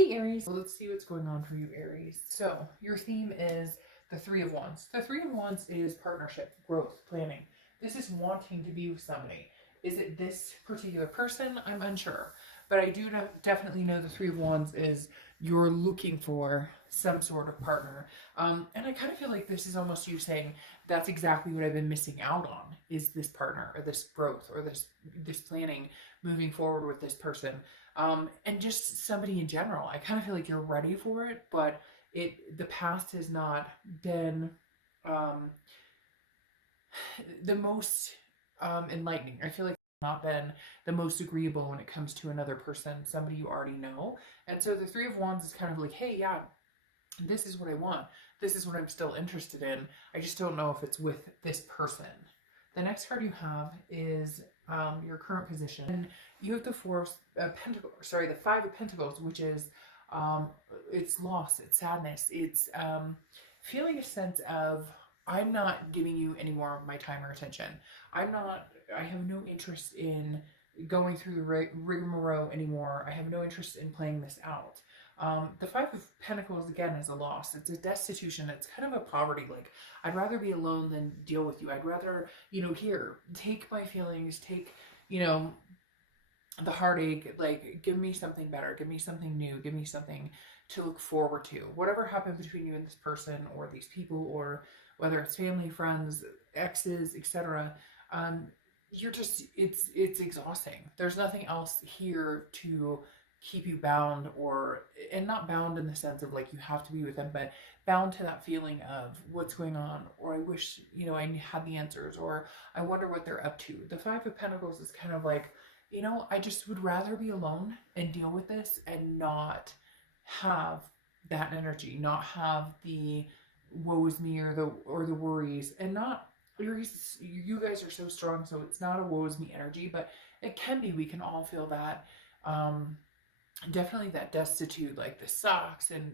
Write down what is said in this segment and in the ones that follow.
Hey Aries, let's see what's going on for you, Aries. So your theme is the Three of Wands. The Three of Wands is partnership, growth, planning. This is wanting to be with somebody. Is it this particular person? I'm unsure. But I do definitely know the Three of Wands is you're looking for some sort of partner. And I kind of feel like this is almost you saying that's exactly what I've been missing out on is this partner or this growth or this planning moving forward with this person, and just somebody in general. I kind of feel like you're ready for it, but the past has not been um, the most enlightening. I feel like it's not been the most agreeable when it comes to another person, somebody you already know. And so the Three of Wands is kind of like, hey, yeah, this is what I want. This is what I'm still interested in. I just don't know if it's with this person. The next card you have is your current position. And you have the the Five of Pentacles, which is um, it's loss, it's sadness, it's feeling a sense of I'm not giving you any more of my time or attention. I have no interest in going through the rigmarole anymore. I have no interest in playing this out. The Five of Pentacles, again, is a loss. It's a destitution. It's kind of a poverty. Like, I'd rather be alone than deal with you. I'd rather, here, take my feelings, take, the heartache, like, give me something better, give me something new, give me something to look forward to. Whatever happened between you and this person or these people, or whether it's family, friends, exes, etc., it's exhausting. There's nothing else here to keep you bound, and not bound in the sense of like you have to be with them, but bound to that feeling of what's going on, or I wish I had the answers, or I wonder what they're up to. The Five of Pentacles is kind of like, I just would rather be alone and deal with this and not have that energy, not have the woe is me or the worries, and not you guys are so strong, so it's not a woe is me energy, but it can be. We can all feel that. Definitely that destitute, like this sucks, and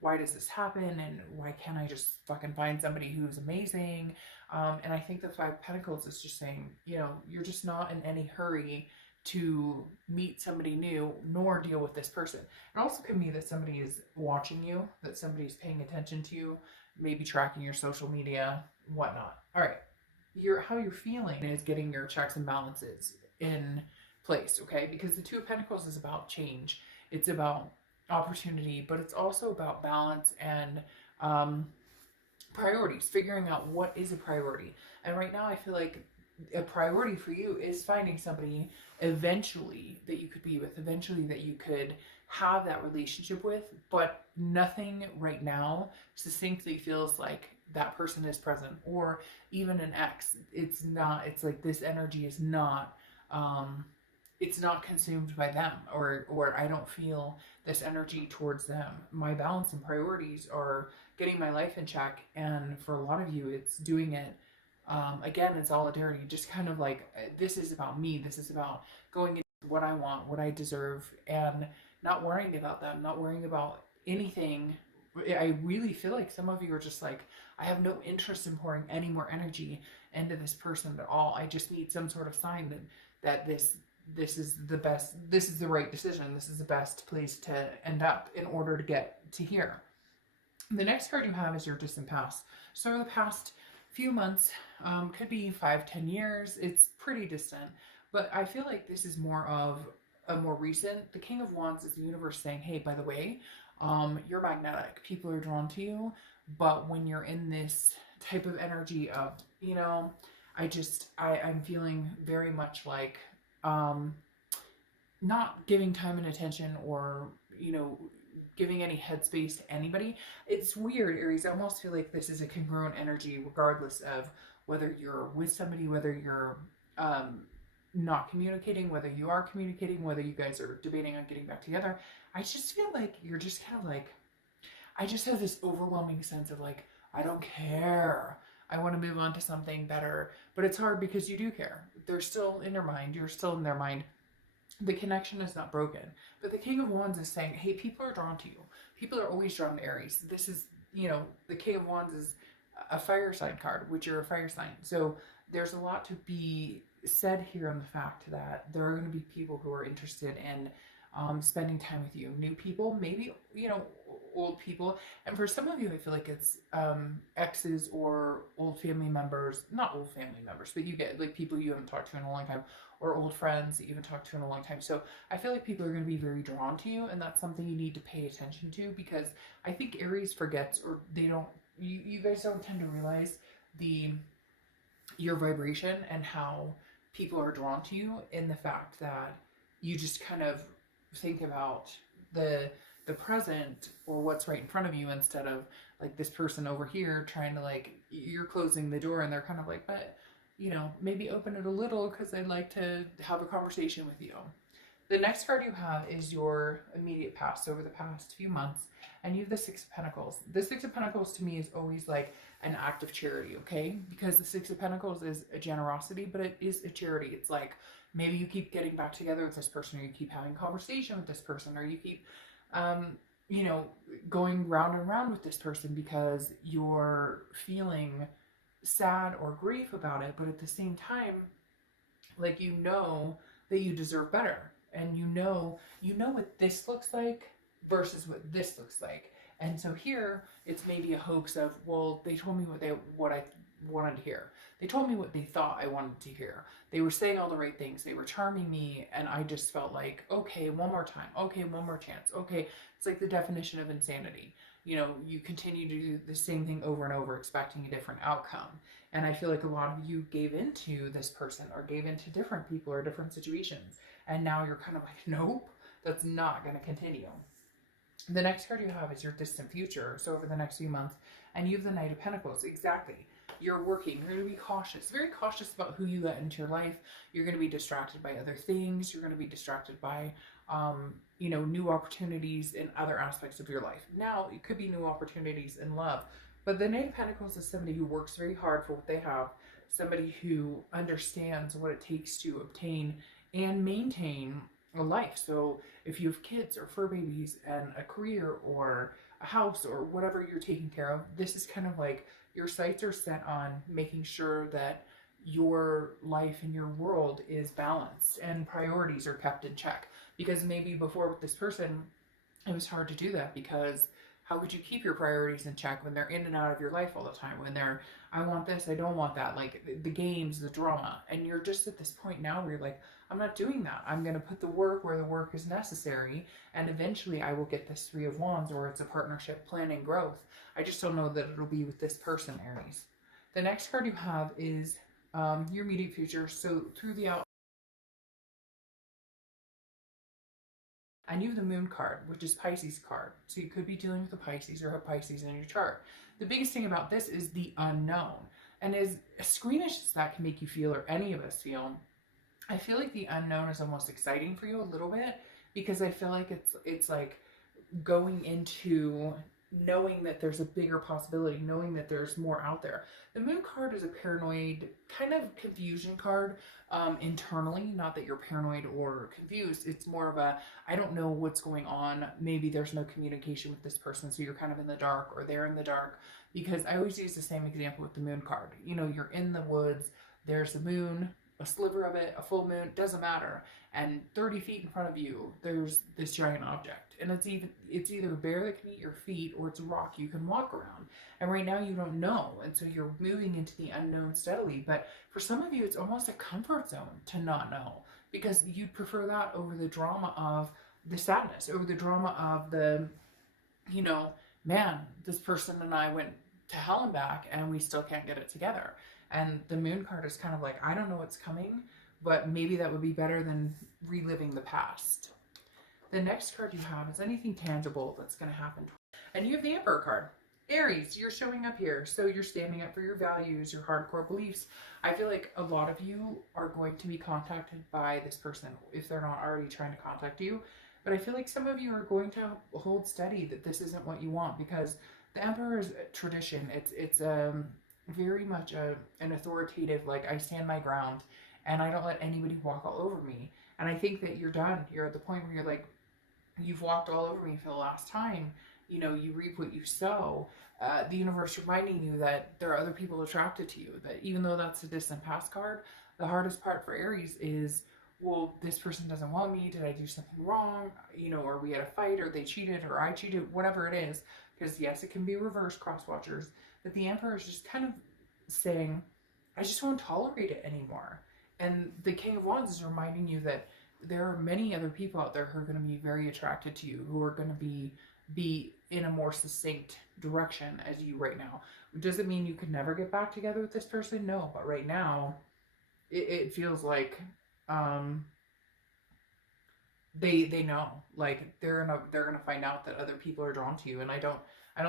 why does this happen, and why can't I just fucking find somebody who's amazing? And I think the Five of Pentacles is just saying, you're just not in any hurry to meet somebody new nor deal with this person. It also can be that somebody is watching you, that somebody's paying attention to you, maybe tracking your social media, whatnot. All right, how you're feeling is getting your checks and balances in place, okay? Because the Two of Pentacles is about change, it's about opportunity, but it's also about balance and priorities, figuring out what is a priority. And right now I feel like a priority for you is finding somebody eventually that you could be with, eventually that you could have that relationship with, but nothing right now succinctly feels like that person is present, or even an ex. It's not, it's like this energy is not it's not consumed by them, or I don't feel this energy towards them. My balance and priorities are getting my life in check, and for a lot of you it's doing it again in solidarity, just kind of like, this is about me, this is about going into what I want, what I deserve, and not worrying about them, not worrying about anything. I really feel like some of you are just like, I have no interest in pouring any more energy into this person at all. I just need some sort of sign that this is the best, this is the right decision, this is the best place to end up in order to get to here. The next card you have is your distant past. So the past few months, could be 5-10 years, it's pretty distant, but I feel like this is more of a more recent. The King of Wands is the universe saying, hey, by the way, you're magnetic, people are drawn to you, but when you're in this type of energy of, I'm feeling very much like not giving time and attention, or giving any headspace to anybody. It's weird, Aries. I almost feel like this is a congruent energy regardless of whether you're with somebody, whether you're not communicating, whether you are communicating, whether you guys are debating on getting back together. I just feel like you're just kind of like, I just have this overwhelming sense of like, I don't care, I want to move on to something better. But it's hard because you do care. They're still in your mind, you're still in their mind. The connection is not broken. But the King of Wands is saying, hey, people are drawn to you. People are always drawn to Aries. This is, the King of Wands is a fire sign card, which you're a fire sign. So there's a lot to be said here on the fact that there are going to be people who are interested in spending time with you. New people, maybe, old people. And for some of you, I feel like it's exes or old family members, not old family members, but you get like people you haven't talked to in a long time, or old friends that you haven't talked to in a long time. So I feel like people are going to be very drawn to you, and that's something you need to pay attention to, because I think Aries forgets, or they don't, you guys don't tend to realize your vibration and how people are drawn to you, in the fact that you just kind of think about the present or what's right in front of you, instead of like this person over here trying to, like, you're closing the door and they're kind of like, but maybe open it a little because I'd like to have a conversation with you. The next card you have is your immediate past, over the past few months, and you have the Six of Pentacles. The Six of Pentacles to me is always like an act of charity, okay? Because the Six of Pentacles is a generosity, but it is a charity. It's like, maybe you keep getting back together with this person, or you keep having conversation with this person, or you keep going round and round with this person because you're feeling sad or grief about it, but at the same time, like, that you deserve better, and you know what this looks like versus what this looks like. And so here it's maybe a hoax of, well, they told me what I wanted to hear. They told me what they thought I wanted to hear. They were saying all the right things. They were charming me, and I just felt like, okay, one more time. Okay, one more chance. Okay, it's like the definition of insanity. You continue to do the same thing over and over, expecting a different outcome. And I feel like a lot of you gave into this person, or gave into different people or different situations. And now you're kind of like, nope, that's not going to continue. The next card you have is your distant future, so over the next few months, and you have the Knight of Pentacles. Exactly. You're working. You're going to be cautious, very cautious about who you let into your life. You're going to be distracted by other things. You're going to be distracted by, new opportunities in other aspects of your life. Now, it could be new opportunities in love, but the Knight of Pentacles is somebody who works very hard for what they have, somebody who understands what it takes to obtain and maintain a life. So if you have kids or fur babies and a career or a house or whatever you're taking care of, this is kind of like your sights are set on making sure that your life and your world is balanced and priorities are kept in check. Because maybe before with this person, it was hard to do that, because how could you keep your priorities in check when they're in and out of your life all the time? When they're, I want this, I don't want that, like the games, the drama. And you're just at this point now where you're like, I'm not doing that. I'm going to put the work where the work is necessary. And eventually I will get this Three of Wands, or it's a partnership, planning growth. I just don't know that it'll be with this person, Aries. The next card you have is your immediate future. So through the out. And you have the Moon card, which is Pisces card. So you could be dealing with a Pisces, or have Pisces in your chart. The biggest thing about this is the unknown. And as squeamish as that can make you feel, or any of us feel, I feel like the unknown is almost exciting for you a little bit, because I feel like it's like going into knowing that there's a bigger possibility, knowing that there's more out there. The Moon card is a paranoid kind of confusion card internally. Not that you're paranoid or confused. It's more of a, I don't know what's going on. Maybe there's no communication with this person, so you're kind of in the dark, or they're in the dark. Because I always use the same example with the Moon card. You're in the woods, there's the moon, a sliver of it, a full moon, doesn't matter. And 30 feet in front of you, there's this giant object. And it's either a bear that can eat your feet, or it's a rock you can walk around. And right now you don't know. And so you're moving into the unknown steadily. But for some of you, it's almost a comfort zone to not know, because you'd prefer that over the drama of the sadness, over the drama of the, man, this person and I went to hell and back and we still can't get it together. And the Moon card is kind of like, I don't know what's coming, but maybe that would be better than reliving the past. The next card you have is anything tangible that's going to happen. And you have the Emperor card. Aries, you're showing up here. So you're standing up for your values, your hardcore beliefs. I feel like a lot of you are going to be contacted by this person, if they're not already trying to contact you. But I feel like some of you are going to hold steady that this isn't what you want, because the Emperor is tradition. It's very much an authoritative, like, I stand my ground and I don't let anybody walk all over me. And I think that you're done. You're at the point where you're like, you've walked all over me for the last time. You reap what you sow. The universe reminding you that there are other people attracted to you. That even though that's a distant past card, the hardest part for Aries is well, this person doesn't want me. Did I do something wrong? You know, or we had a fight, or they cheated, or I cheated, whatever it is. Because yes, it can be reverse cross watchers. That the Emperor is just kind of saying, I just won't tolerate it anymore. And the King of Wands is reminding you that there are many other people out there who are going to be very attracted to you, who are going to be in a more succinct direction as you right now. Does it mean you could never get back together with this person? No, but right now it feels like um they know, like they're gonna find out that other people are drawn to you, and I don't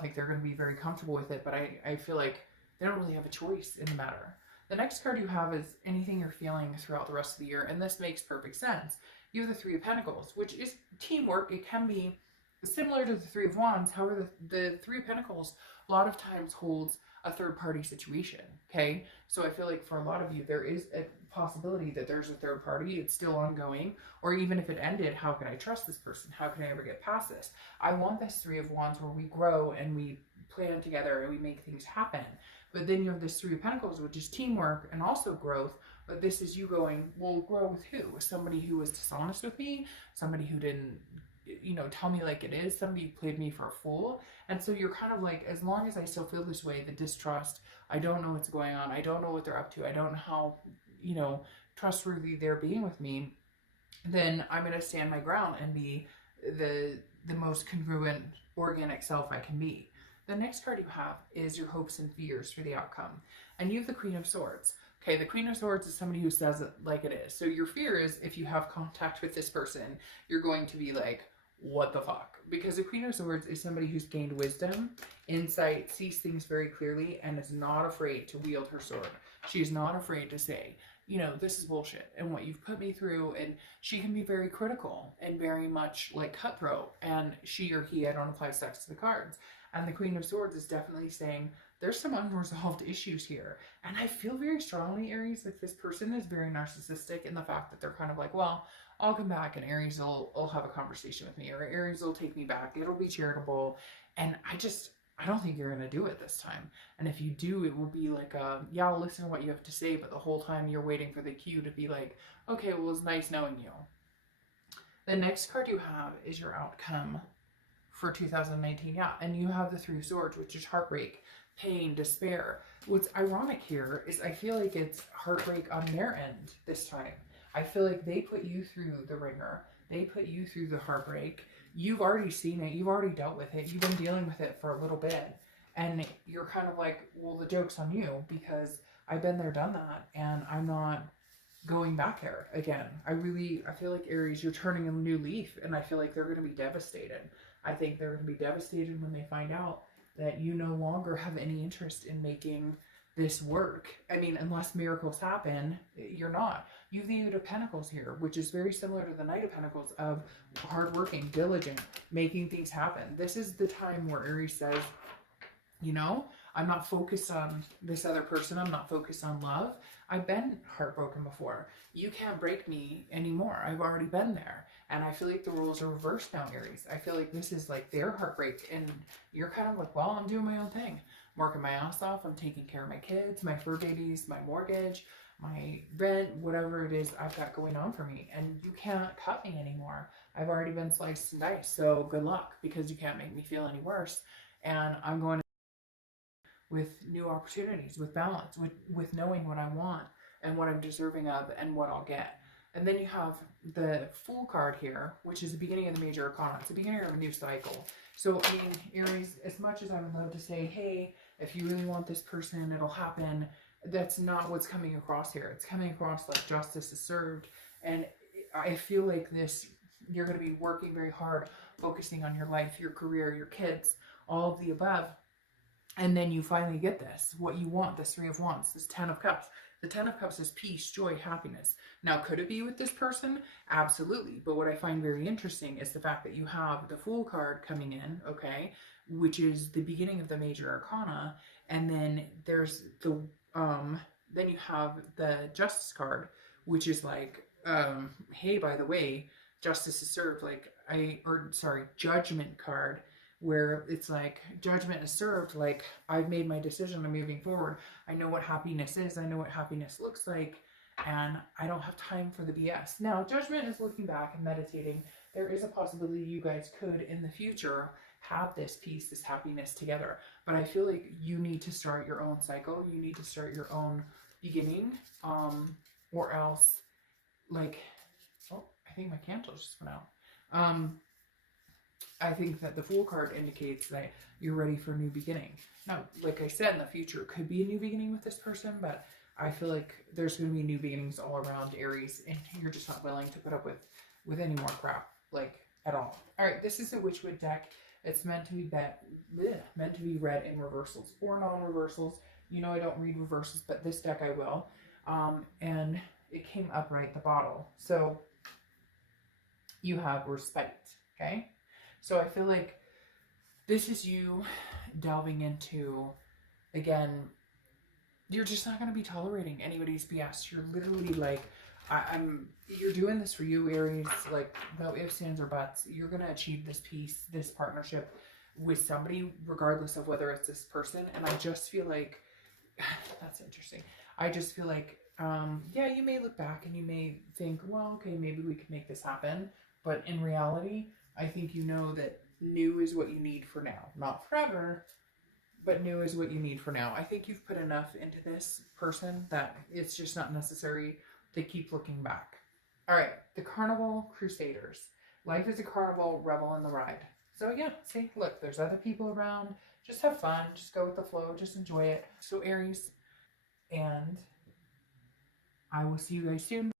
think they're gonna be very comfortable with it, but I feel like they don't really have a choice in the matter. The next card you have is anything you're feeling throughout the rest of the year, and this makes perfect sense. You have the Three of Pentacles, which is teamwork. It can be similar to the Three of Wands. However, the Three of Pentacles a lot of times holds a third party situation. Okay, so I feel like for a lot of you there is a possibility that there's a third party. It's still ongoing, or even if it ended, how can I trust this person? How can I ever get past this? I want this Three of Wands where we grow and we plan together and we make things happen. But then you have this Three of Pentacles, which is teamwork and also growth. But this is you going, well, grow with who? With somebody who was dishonest with me, somebody who didn't, you know, tell me like it is, somebody who played me for a fool. And so you're kind of like, as long as I still feel this way, the distrust, I don't know what's going on, I don't know what they're up to, I don't know how, you know, trustworthy they're being with me, then I'm going to stand my ground and be the most congruent, organic self I can be. The next card you have is your hopes and fears for the outcome. And you have the Queen of Swords. Okay, the Queen of Swords is somebody who says it like it is. So your fear is if you have contact with this person, you're going to be like, what the fuck? Because the Queen of Swords is somebody who's gained wisdom, insight, sees things very clearly, and is not afraid to wield her sword. She's not afraid to say, you know, this is bullshit and what you've put me through. And she can be very critical and very much like cutthroat. And she or he, I don't apply sex to the cards. And the Queen of Swords is definitely saying, there's some unresolved issues here. And I feel very strongly, Aries, like this person is very narcissistic in the fact that they're kind of like, well, I'll come back and Aries will have a conversation with me, or Aries will take me back. It'll be charitable. And I don't think you're going to do it this time. And if you do, it will be like, yeah, I'll listen to what you have to say, but the whole time you're waiting for the cue to be like, okay, well, it's nice knowing you. The next card you have is your outcome for 2019. Yeah, and you have the Three of Swords, which is heartbreak, pain, despair. What's ironic here is I feel like it's heartbreak on their end this time. I feel like they put you through the ringer. They put you through the heartbreak. You've already seen it. You've already dealt with it. You've been dealing with it for a little bit. And you're kind of like, well, the joke's on you because I've been there, done that. And I'm not going back there again. I feel like Aries, you're turning a new leaf. And I feel like they're going to be devastated. I think they're going to be devastated when they find out that you no longer have any interest in making this work. I mean, unless miracles happen, you're not. You have the Eight of Pentacles here, which is very similar to the Knight of Pentacles of hardworking, diligent, making things happen. This is the time where Aries says, you know, I'm not focused on this other person. I'm not focused on love. I've been heartbroken before. You can't break me anymore. I've already been there. And I feel like the roles are reversed now, Aries. I feel like this is like their heartbreak. And you're kind of like, well, I'm doing my own thing. I'm working my ass off. I'm taking care of my kids, my fur babies, my mortgage, my rent, whatever it is I've got going on for me. And you can't cut me anymore. I've already been sliced and diced. So good luck, because you can't make me feel any worse. And I'm going to with new opportunities, with balance, with knowing what I want and what I'm deserving of and what I'll get. And then you have the Fool card here, which is the beginning of the major arcana. It's the beginning of a new cycle. So, I mean, Aries, as much as I would love to say, hey, if you really want this person, it'll happen, that's not what's coming across here. It's coming across like justice is served. And I feel like this, you're going to be working very hard, focusing on your life, your career, your kids, all of the above. And then you finally get this, what you want, this Three of Wands, this Ten of Cups. The Ten of Cups is peace, joy, happiness. Now, could it be with this person? Absolutely. But what I find very interesting is the fact that you have the Fool card coming in, okay, which is the beginning of the major arcana. And then there's the, then you have the Justice card, which is like, hey, by the way, justice is served, like, Judgment card, where it's like judgment is served, like I've made my decision, I'm moving forward. I know what happiness is. I know what happiness looks like. and I don't have time for the BS. Now, Judgment is looking back and meditating. There is a possibility you guys could, in the future, have this peace, this happiness together. But I feel like you need to start your own cycle. You need to start your own beginning, or else, like, oh, I think my candle just went out. I think that the Fool card indicates that you're ready for a new beginning. Now, like I said, in the future, it could be a new beginning with this person, but I feel like there's going to be new beginnings all around, Aries, and you're just not willing to put up with any more crap, like, at all. All right, this is a Witchwood deck. It's meant to be meant to be read in reversals or non-reversals. You know I don't read reversals, but this deck I will. And it came upright, the bottle. So you have respect, okay? So I feel like this is you delving into, again, you're just not going to be tolerating anybody's BS. You're literally like, you're doing this for you, Aries, like no ifs, ands, or buts. You're going to achieve this peace, this partnership with somebody, regardless of whether it's this person. And I just feel like, that's interesting. I just feel like, yeah, you may look back and you may think, well, okay, maybe we could make this happen. But in reality, I think you know that new is what you need for now. Not forever, but new is what you need for now. I think you've put enough into this person that it's just not necessary to keep looking back. All right, the Carnival Crusaders. Life is a carnival, revel in the ride. So yeah, see, look, there's other people around. Just have fun. Just go with the flow. Just enjoy it. So Aries, and I will see you guys soon.